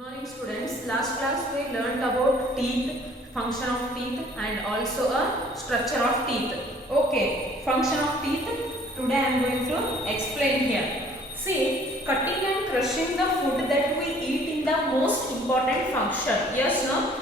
Morning students, last class we learned about teeth, function of teeth and also a structure of teeth. Okay, function of teeth, today I am going to explain here. See, cutting and crushing the food that we eat in the most important function. Yes, no?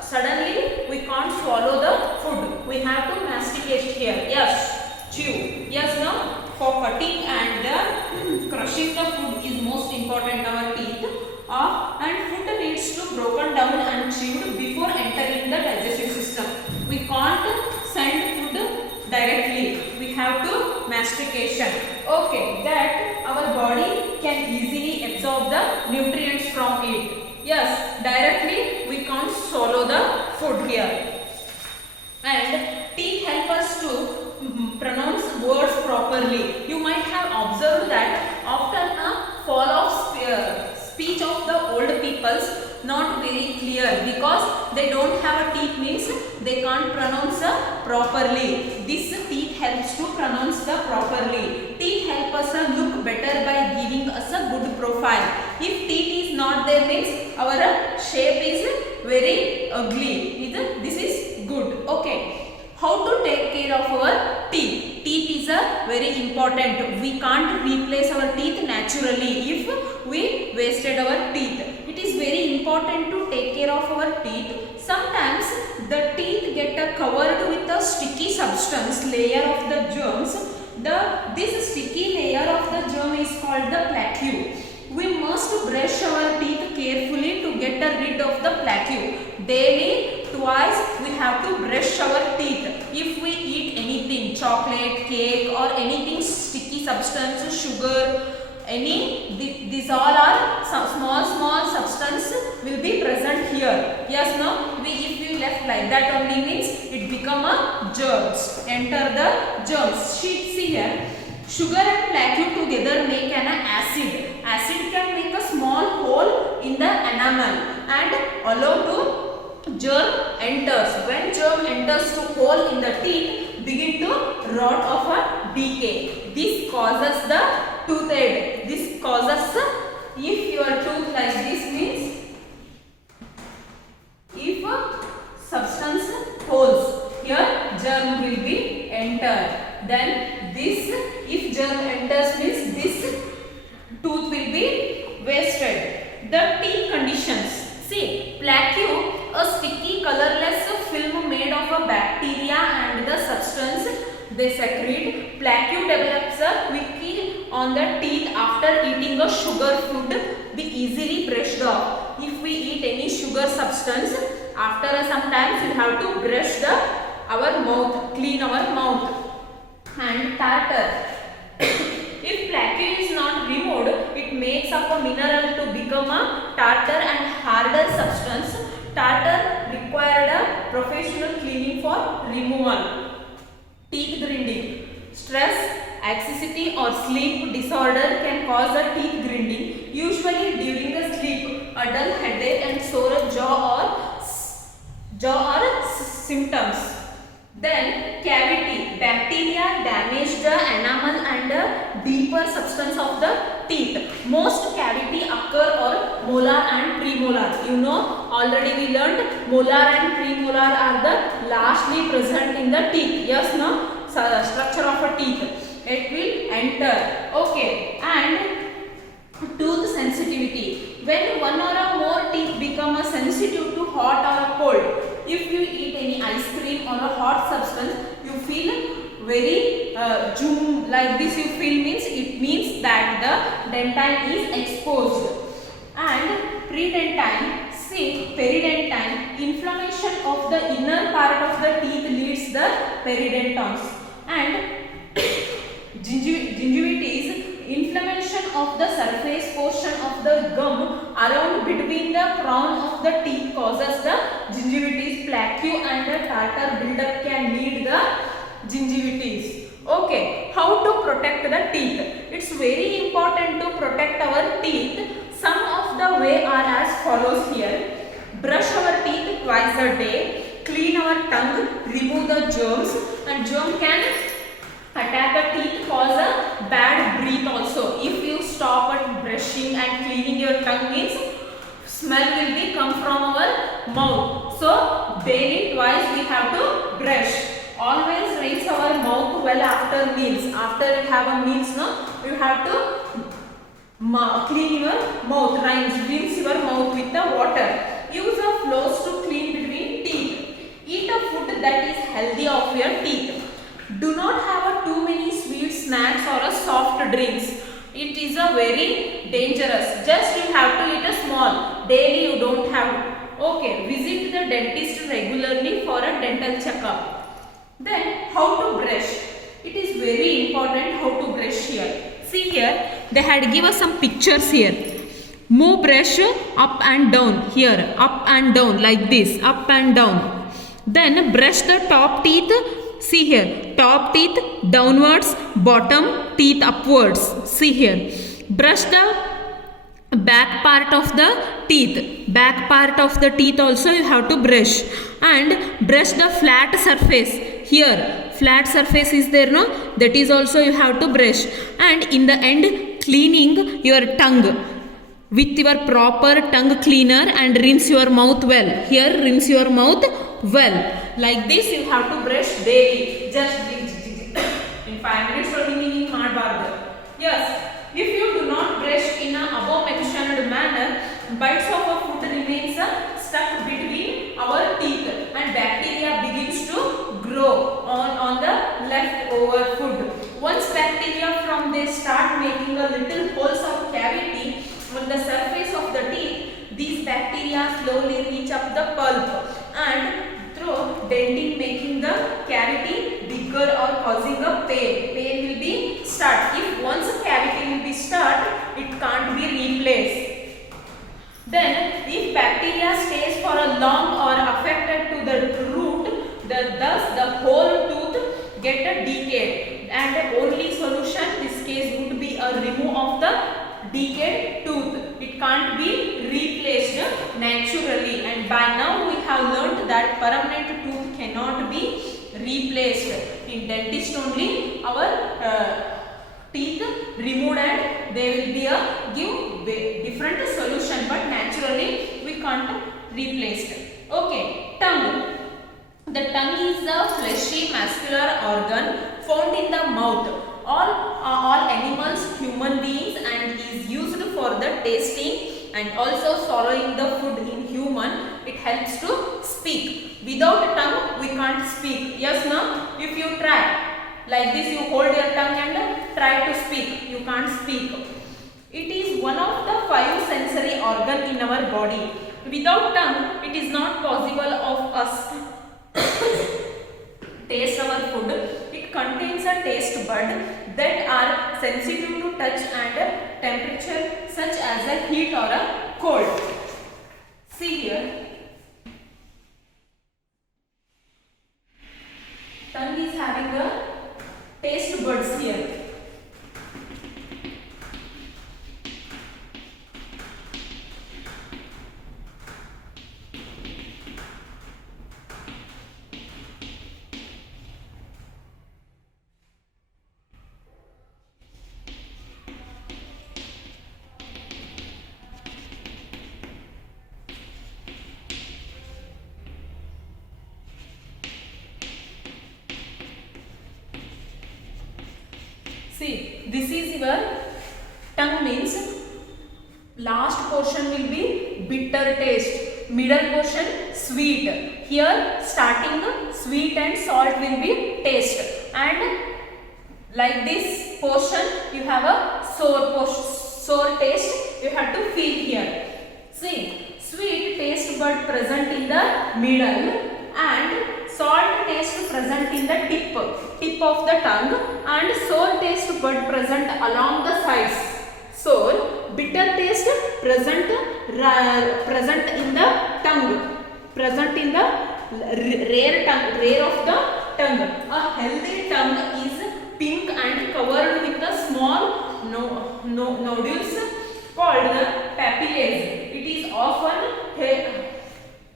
Suddenly we can't swallow the food. We have to masticate here. Yes, chew. Yes, no? For cutting and crushing the food is most important our teeth. And food needs to broken down and chewed before entering the digestive system. We can't send food directly. We have to mastication. Okay, that our body can easily absorb the nutrients from it. Yes, directly we can't swallow the food here. And teeth help us to pronounce words properly. You might have observed that often a fall of speech of the old people's not very clear because they don't have a teeth, means they can't pronounce properly. This teeth helps to pronounce the properly. Teeth help us look better by giving us a good profile. If teeth is not there, means our shape is very ugly. This is good. Okay. How to take care of our teeth? Teeth is very important. We can't replace our teeth naturally if we wasted our teeth. It is very important to take care of our teeth. Sometimes the teeth get covered with a sticky substance, layer of the germs. This sticky layer of the germ is called the plaque. We must brush our teeth carefully to get rid of the plaque. Daily, twice we have to brush our teeth. If we eat anything, chocolate, cake or anything sticky substance, sugar, these all are some small substance will be present here. Yes, no? If we left like that only, means it become a germs. Enter the germs. See here. Sugar and plaque together make an acid. Acid can make a small hole in the enamel and allow to germ enters. When germ enters to hole in the teeth, begin to rot of a decay. This causes the toothache. This causes, if your tooth like this, means if substance holes, here germ will be entered. Then this, if germ enters, means this tooth will be wasted. The teeth conditions. See, plaque, a sticky colorless film made of a bacteria and the substance they secrete. Plaque develops quickly on the teeth after eating a sugar food. Be easily brushed off. If we eat any sugar substance, after some time you have to brush our mouth, clean our mouth. And tartar. If plaque is not removed, it makes up a mineral to become a tartar and harder substance. Tartar required a professional cleaning for removal. Teeth grinding. Stress, anxiety or sleep disorder can cause a teeth grinding. Usually during the sleep, a dull headache and sore jaw are symptoms. Then cavity. Bacteria damage the enamel and the deeper substance of the teeth. Most cavity occur or molar and premolar. You know, already we learned molar and premolar are the lastly present in the teeth. Yes, no? Structure of a teeth. It will enter. Okay. And tooth sensitivity. When one or more teeth become sensitive to hot or cold, if you eat any ice cream or a hot substance, you feel very zoom like this. You feel, means it means that the dentine is exposed. And predentine, see, periodontitis, inflammation of the inner part of the teeth leads the periodontitis. And gingivitis, inflammation of the surface portion of the gum around between the crown of the teeth causes the gingivitis. Plaque and the tartar buildup can lead the gingivitis. Okay, how to protect the teeth? It's very important to protect our teeth. Some of the way are as follows here. Brush our teeth twice a day. Clean our tongue. Remove the germs. And germ can attack a teeth, cause a bad breath also. If you stop at brushing and cleaning your tongue, means smell will be come from our mouth. So daily twice we have to brush. Always rinse our mouth well after meals. After you have a meals, no, you have to clean your mouth. Rinse your mouth with the water. Use a floss to clean between teeth. Eat a food that is healthy of your teeth. Do not have too many sweet snacks or a soft drinks. It is a very dangerous. Just you have to eat a small. Daily you don't have. Okay. Visit the dentist regularly for a dental checkup. Then how to brush. It is very important how to brush here. See here, they had give us some pictures here. Move brush up and down here, up and down like this, up and down. Then brush the top teeth. See here, top teeth downwards, bottom teeth upwards. See here, brush the back part of the teeth. Back part of the teeth also you have to brush. And brush the flat surface. Here, flat surface is there, no? That is also you have to brush. And in the end, cleaning your tongue with your proper tongue cleaner and rinse your mouth well. Here, rinse your mouth well. Like this, you have to brush daily. Just in 5 minutes or meaning yes. If you do not brush in a above mentioned manner, bites of a food remains stuck between our teeth and bacteria begins to grow on the leftover food. Once bacteria from they start making a little holes or cavity on the surface of the teeth, these bacteria slowly reach up the pulp and through denting making the cavity bigger or causing a pain. Pain will be start. If once a cavity will be start, it can't be replaced. Then if bacteria stays for a long or affected to the root, thus the whole tooth get a decayed, and only solution this case would be a remove of the decayed tooth. It can't be replaced naturally, and by now we have learnt that permanent tooth cannot be replaced. In dentist only our teeth removed and they will be a give different solution, but naturally we can't replace it. Okay, tongue. The tongue is a fleshy muscular organ found in the mouth. All animals, human beings, and is used for the tasting and also swallowing the food. In human, it helps to speak. Without tongue, we can't speak. Yes, no? If you try like this, you hold your tongue and try to speak. You can't speak. It is one of the 5 sensory organs in our body. Without tongue, it is not possible of us taste our food. It contains a taste bud that are sensitive to touch and temperature, such as a heat or a cold. See here, tongue is having a taste buds here. See, this is your tongue means last portion will be bitter taste, middle portion sweet. Here starting sweet and salt will be taste, and like this portion you have a sour taste you have to feel here. See, sweet taste bud present in the middle and salt taste present in the tip of the tongue, and sour taste bud present along the sides. Sour, bitter taste present in the tongue, present in the rear of the tongue. A healthy tongue is pink and covered with the small nodules called the papillae. It is often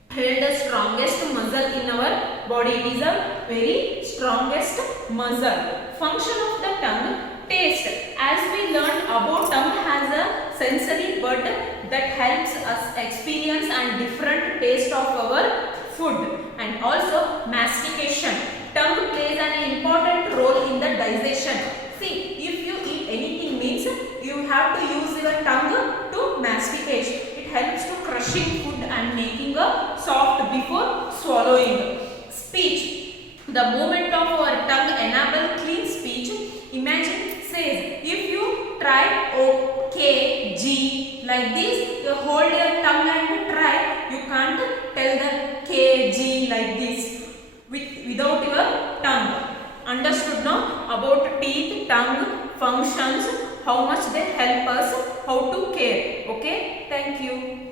held the strongest muscle in our body. It is a very strongest muscle. Function of the tongue: taste. as we learned about tongue has a sensory bud that helps us experience and different taste of our food, and also mastication. Tongue plays an important role in the digestion. See, if you eat anything means you have to use your tongue to masticate. It helps to crushing food and making a soft before swallowing. Speech. The movement of our tongue enable clean speech. Imagine, says, if you try O, K, G like this, you hold your tongue and try, you can't tell the K, G like this without your tongue. Understood now about teeth, tongue, functions, how much they help us, how to care. Okay, thank you.